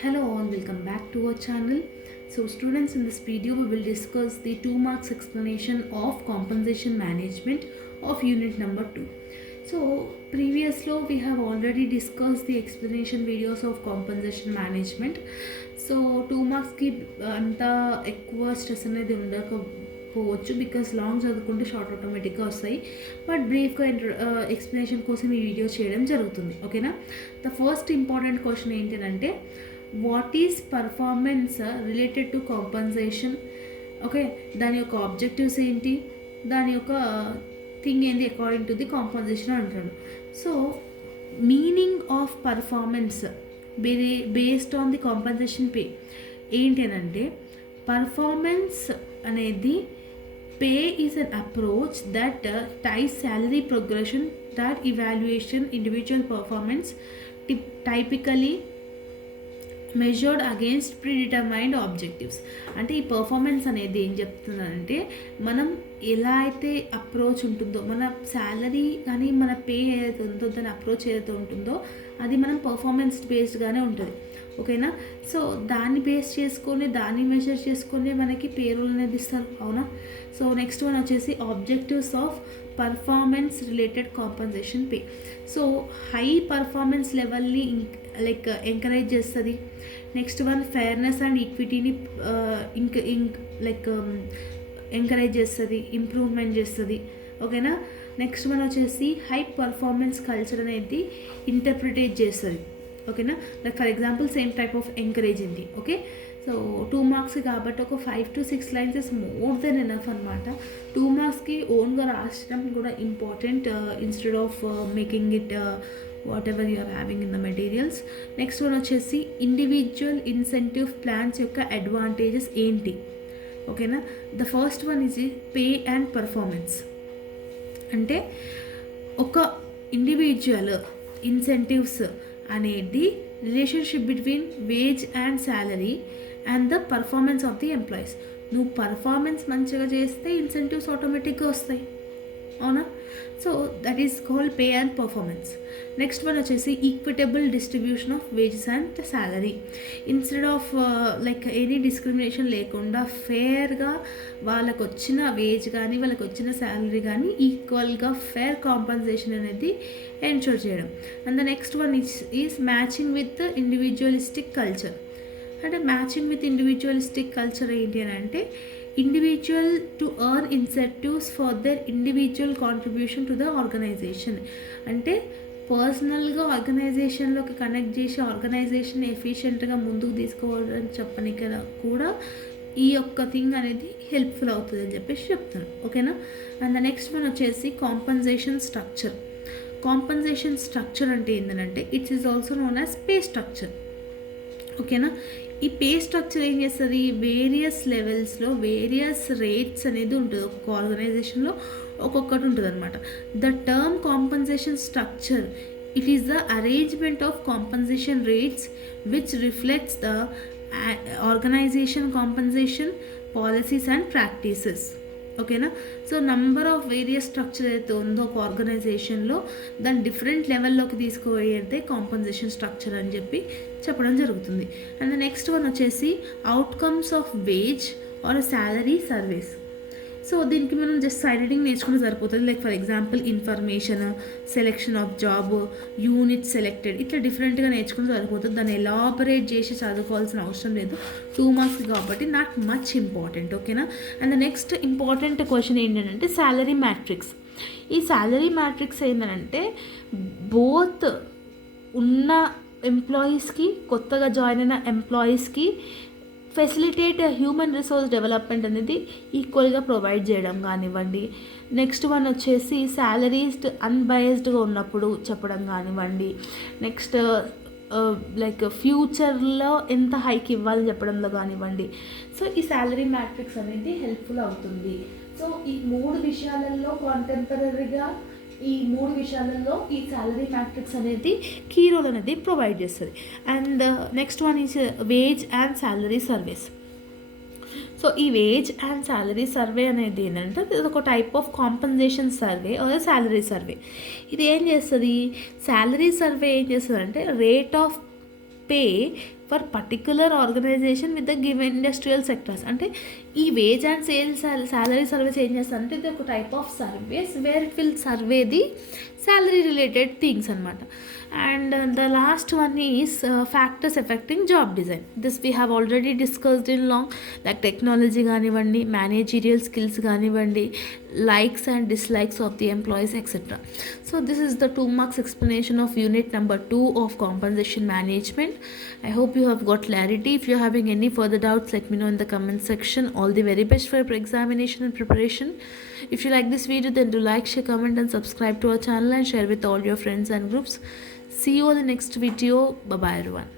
Hello all, welcome back to our channel. So students, in this video we will discuss the 2 marks explanation of compensation management of unit number 2. So previously we have already discussed the explanation videos of compensation management. So 2 marks ki anta ఎక్కువ stress అనేది ఉండకపోవచ్చు because long చదువుకుంటే short ఆటోమేటిక్గా వస్తాయి. But బ్రీఫ్గా explanation కోసం ఈ video చేయడం జరుగుతుంది. ఓకేనా? ద ఫస్ట్ ఇంపార్టెంట్ క్వశ్చన్ ఏంటంటే what is performance related to compensation. Okay, దాని యొక్క ఆబ్జెక్టివ్స్ ఏంటి, దాని యొక్క థింగ్ ఏంటి అకార్డింగ్ టు ది కాంపన్సేషన్ అంటాడు. So meaning of performance based on the compensation pay ఏంటి అని అంటే, పర్ఫార్మెన్స్ అనేది pay is an approach that ties salary progression that evaluation individual performance typically measured against predetermined objectives. అంటే ఈ performance అనేది ఏం చెప్తుందంటే, మనం ఎలా అయితే అప్రోచ్ ఉంటుందో, మన శాలరీ కానీ మన పే ఏదైతే ఉందో దాని అప్రోచ్ ఏదైతే ఉంటుందో అది మనం పర్ఫార్మెన్స్ బేస్డ్గానే ఉంటుంది. ఓకేనా? సో దాన్ని బేస్ చేసుకొని, దాన్ని మెజర్ చేసుకొని మనకి పేరోల్ అనేది ఇస్తారు. అవునా? సో నెక్స్ట్ వన్ వచ్చేసి objectives of performance related compensation pay. So high performance లెవెల్ని ఎంకరేజ్ చేస్తుంది. నెక్స్ట్ వన్ ఫెయిర్నెస్ అండ్ ఈక్విటీని ఎంకరేజ్ చేస్తుంది, ఇంప్రూవ్మెంట్ చేస్తుంది. ఓకేనా? నెక్స్ట్ వన్ వచ్చేసి హై పర్ఫార్మెన్స్ కల్చర్ అనేది ఇంటర్ప్రిటేట్ చేస్తుంది. ఓకేనా? Like for example same type of encourage ఉంది. ఓకే, సో 2 మార్క్స్ కాబట్టి ఒక 5 to 6 lines is more than enough అనమాట. 2 మార్క్స్కి ఓన్గా రాసడం కూడా important instead of making it whatever you're having in the materials. Next one వచ్చేసి ఇండివిజువల్ ఇన్సెంటివ్ ప్లాన్స్ యొక్క అడ్వాంటేజెస్ ఏంటి. ఓకేనా? The first one is pay and performance. అంటే ఒక ఇండివిజువల్ ఇన్సెంటివ్స్ అనేది relationship between wage and salary and the performance of the employees. నువ్వు performance మంచిగా చేస్తే ఇన్సెంటివ్స్ ఆటోమేటిక్గా వస్తాయి. అవునా? So that is called pay and performance. Next one వచ్చేసి equitable distribution of wages and salary. Instead of any discrimination లేకుండా ఫేర్గా వాళ్ళకు వచ్చిన వేజ్ కానీ వాళ్ళకి వచ్చిన శాలరీ కానీ ఈక్వల్గా ఫేర్ కాంపన్సేషన్ అనేది ఎన్షూర్ చేయడం. And the next one is matching with individualistic culture. అంటే మ్యాచింగ్ విత్ ఇండివిజువలిస్టిక్ కల్చర్ ఏంటి అని అంటే, individual to earn incentives for their individual contribution to the organisation. అంటే పర్సనల్గా ఆర్గనైజేషన్లోకి కనెక్ట్ చేసి ఆర్గనైజేషన్ ఎఫిషియెంట్గా ముందుకు తీసుకోవాలని చెప్పడానికి కూడా ఈ యొక్క థింగ్ అనేది హెల్ప్ఫుల్ అవుతుంది అని చెప్పేసి చెప్తాను. ఓకేనా? అండ్ ద నెక్స్ట్ వన్ వచ్చేసి కాంపన్సేషన్ స్ట్రక్చర్. కాంపన్సేషన్ స్ట్రక్చర్ అంటే ఏంటంటే, it's is also known as pay structure. ఓకేనా? ఈ పే స్ట్రక్చర్ ఏం చేస్తుంది, వేరియస్ లెవెల్స్లో వేరియస్ రేట్స్ అనేది ఉంటుంది. ఒక్కొక్క ఆర్గనైజేషన్లో ఒక్కొక్కటి ఉంటుంది అనమాట. The term compensation structure, it is the arrangement of compensation rates which reflects the organisation compensation policies and practices. ఓకేనా? So number of various structure అయితే ఉందో ఒక ఆర్గనైజేషన్లో దాన్ని డిఫరెంట్ లెవెల్లోకి తీసుకుపోయేదే కాంపన్సేషన్ స్ట్రక్చర్ అని చెప్పి చెప్పడం జరుగుతుంది. అండ్ ద నెక్స్ట్ వన్ వచ్చేసి outcomes of wage or salary service. So దీనికి మనం జస్ట్ సైడ్ రీడింగ్ నేర్చుకుంటే సరిపోతుంది. Like for example information, selection of job, unit selected, ఇట్లా డిఫరెంట్గా నేర్చుకుంటే సరిపోతుంది. దాన్ని ఎలాబరేట్ చేసి చదువుకోవాల్సిన అవసరం లేదు. 2 మార్క్స్ కాబట్టి నాట్ మచ్ ఇంపార్టెంట్. ఓకేనా? And the next important question ఏంటంటే శాలరీ మ్యాట్రిక్స్. ఈ శాలరీ మ్యాట్రిక్స్ ఏంటంటే బోత్ ఉన్న ఎంప్లాయీస్కి, కొత్తగా జాయిన్ అయిన ఎంప్లాయీస్కి ఫెసిలిటేట్ హ్యూమన్ రిసోర్స్ డెవలప్మెంట్ అనేది ఈక్వల్గా ప్రొవైడ్ చేయడం కానివ్వండి. నెక్స్ట్ వన్ వచ్చేసి శాలరీస్ అన్బయాస్డ్గా ఉన్నప్పుడు చెప్పడం కానివ్వండి. నెక్స్ట్ ఫ్యూచర్లో ఎంత హైక్ ఇవ్వాలని చెప్పడంలో కానివ్వండి. సో ఈ శాలరీ మ్యాట్రిక్స్ అనేది హెల్ప్ఫుల్ అవుతుంది. సో ఈ 3 విషయాలలో కాంటెంపరీగా ఈ శాలరీ మ్యాట్రిక్స్ అనేది కీ రోల్ అనేది ప్రొవైడ్ చేస్తుంది. And next one is wage and salary surveys. సో ఈ వేజ్ అండ్ శాలరీ సర్వే అనేది ఏంటంటే ఇది ఒక type of compensation survey or salary survey. ఇది ఏం చేస్తుంది, శాలరీ సర్వే ఏం చేస్తుంది అంటే rate of pay for particular organisation with the given industrial sectors. అంటే ఈ wage and sales salary service ఏం చేస్తారు అంటే ఇది ఒక type of service where it will survey the salary related things అనమాట. And the last one is factors affecting job design. This we have already discussed in long, like technology కానివ్వండి, managerial skills కానివ్వండి, likes and dislikes of the employees, etc. So this is the 2 marks explanation of unit number 2 of compensation management. I hope you have got clarity. If you're having any further doubts, let me know in the comment section. All the very best for your examination and preparation. If you like this video, then do like, share, comment and subscribe to our channel and share with all your friends and groups. See you on the next video. Bye bye everyone.